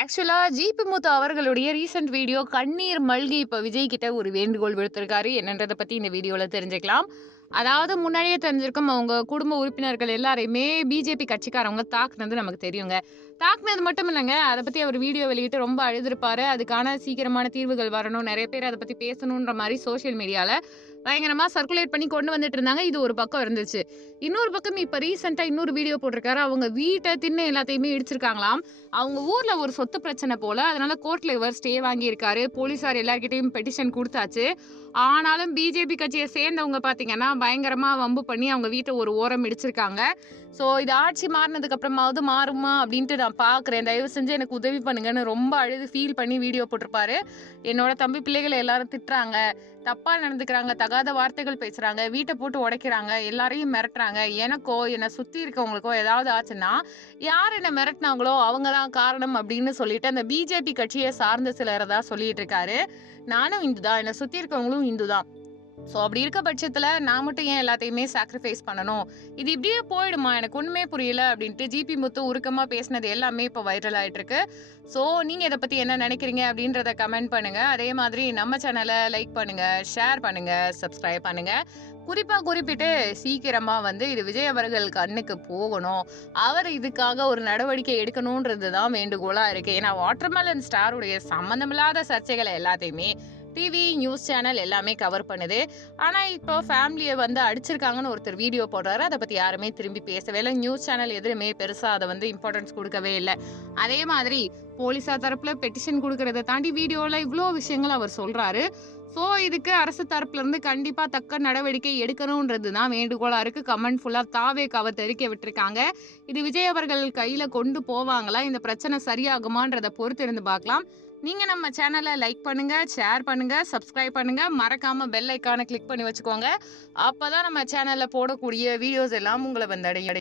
ஆக்சுவலா ஜிபி முத்து அவர்களுடைய recent video கண்ணீர் மல்கி இப்ப விஜய் கிட்ட ஒரு வேண்டுகோள் விடுத்திருக்காரு. என்னன்றத பத்தி இந்த வீடியோல தெரிஞ்சுக்கலாம். அதாவது முன்னாடியே தெரிஞ்சிருக்கும் அவங்க குடும்ப உறுப்பினர்கள் எல்லாரையுமே பிஜேபி கட்சிக்காரவங்க தாக்குனது நமக்கு தெரியுங்க. தாக்குனது மட்டும் இல்லங்க. அத பத்தி அவர் வீடியோ வெளியிட்டு ரொம்ப அழுதுருப்பாரு. அதுக்கான சீக்கிரமான தீர்வுகள் வரணும். நெறைய பேர் அத பத்தி பேசணுன்ற மாரி சோசியல் மீடியால பயங்கரமா சர்க்குலேட் பண்ணி கொண்டு வந்துட்டு இருந்தாங்க. இது ஒரு பக்கம் இருந்துச்சு. இன்னொரு பக்கம் இப்ப ரீசென்ட்டா இன்னொரு வீடியோ போட்டிருக்காரு. அவங்க வீட்ட திண்ண எல்லாத்தையுமே இடிச்சிருக்காங்களாம். அவங்க ஊர்ல ஒரு சொத்து பிரச்சனை போல. அதனால கோர்ட்ல இவர் ஸ்டே வாங்கியிருக்காரு. போலீசார் எல்லார்கிட்டயும் பெட்டிஷன் குடுத்தாச்சு. ஆனாலும் பிஜேபி கட்சிய சேர்ந்தவங்க பார்த்தீங்கன்னா, பயங்கரமா வம்பு பண்ணி அவங்க வீட்ட ஒரு ஓரம் இடிச்சிருக்காங்க. ஸோ இது ஆட்சி மாறுனதுக்கு அப்புறமாவது மாறுமா அப்படின்ட்டு நான் பார்க்குறேன். தயவு செஞ்சு எனக்கு உதவி பண்ணுங்கன்னு ரொம்ப அழுது ஃபீல் பண்ணி வீடியோ போட்டிருப்பாரு. என்னோட தம்பி பிள்ளைகள எல்லாரும் திட்டுறாங்க. தப்பா நடந்துக்கிறாங்க. தகாத வார்த்தைகள் பேசுறாங்க. வீட்ட போட்டு உடைக்கிறாங்க. எல்லாரையும் மிரட்டுறாங்க. எனக்கோ, என்னை சுத்தி இருக்கவங்களுக்கோ ஏதாவது ஆச்சுன்னா, யார் என்ன மிரட்டுனாங்களோ அவங்க தான் காரணம் அப்படின்னு சொல்லிட்டு அந்த பிஜேபி கட்சியை சார்ந்த சிலரை தான் சொல்லிட்டு இருக்காரு. நானும் இந்து தான். என்னை சுத்தி இருக்கவங்களும் இந்து தான். ஸோ அப்படி இருக்க பட்சத்துல நான் மட்டும் ஏன் எல்லாத்தையுமே சாக்ரிஃபைஸ் பண்ணணும்? இது இப்படியே போயிடுமா? எனக்கு ஒண்ணுமே புரியல அப்படின்ட்டு ஜிபி முத்து உருக்கமா பேசினது எல்லாமே இப்போ வைரல் ஆயிட்டு இருக்கு. ஸோ நீங்க இதை பத்தி என்ன நினைக்கிறீங்க அப்படின்றத கமெண்ட் பண்ணுங்க. அதே மாதிரி நம்ம சேனலை லைக் பண்ணுங்க, ஷேர் பண்ணுங்க, சப்ஸ்கிரைப் பண்ணுங்க. குறிப்பிட்டு சீக்கிரமா இது விஜய் அவர்கள் கண்ணுக்கு போகணும். அவர் இதுக்காக ஒரு நடவடிக்கை எடுக்கணும்ன்றது தான் வேண்டுகோளா இருக்கு. ஏன்னா வாட்டர்மெலன் ஸ்டாருடைய சம்பந்தமில்லாத சர்ச்சைகளை எல்லாத்தையுமே டிவி நியூஸ் சேனல் எல்லாமே கவர் பண்ணுது. ஆனா இப்போ ஃபேமிலியை அடிச்சிருக்காங்கன்னு ஒருத்தர் வீடியோ போடுறாரு. அதை பத்தி யாருமே திரும்பி பேசவே இல்லை. நியூஸ் சேனல் எதுவுமே பெருசா அதை இம்பார்ட்டன்ஸ் கொடுக்கவே இல்லை. அதே மாதிரி போலீஸார் தரப்புல பெட்டிஷன் கொடுக்கறத தாண்டி வீடியோல இவ்வளோ விஷயங்கள் அவர் சொல்றாரு. ஸோ இதுக்கு அரசு தரப்புல இருந்து கண்டிப்பா தக்க நடவடிக்கை எடுக்கணும்ன்றது தான் வேண்டுகோளா இருக்கு. கமெண்ட் ஃபுல்லா தாவேக்காவை தெரிக்க விட்டுருக்காங்க. இது விஜய் அவர்கள் கையில கொண்டு போவாங்களா? இந்த பிரச்சனை சரியாகுமான்றதை பொறுத்து இருந்து பார்க்கலாம். நீங்க நம்ம சேனலை லைக் பண்ணுங்க, ஷேர் பண்ணுங்க, சப்ஸ்கிரைப் பண்ணுங்க. மறக்காம பெல் ஐக்கானை கிளிக் பண்ணி வச்சுக்கோங்க. அப்பதான் நம்ம சேனல்ல போடக்கூடிய வீடியோஸ் எல்லாம் உங்களை வந்தடையும்.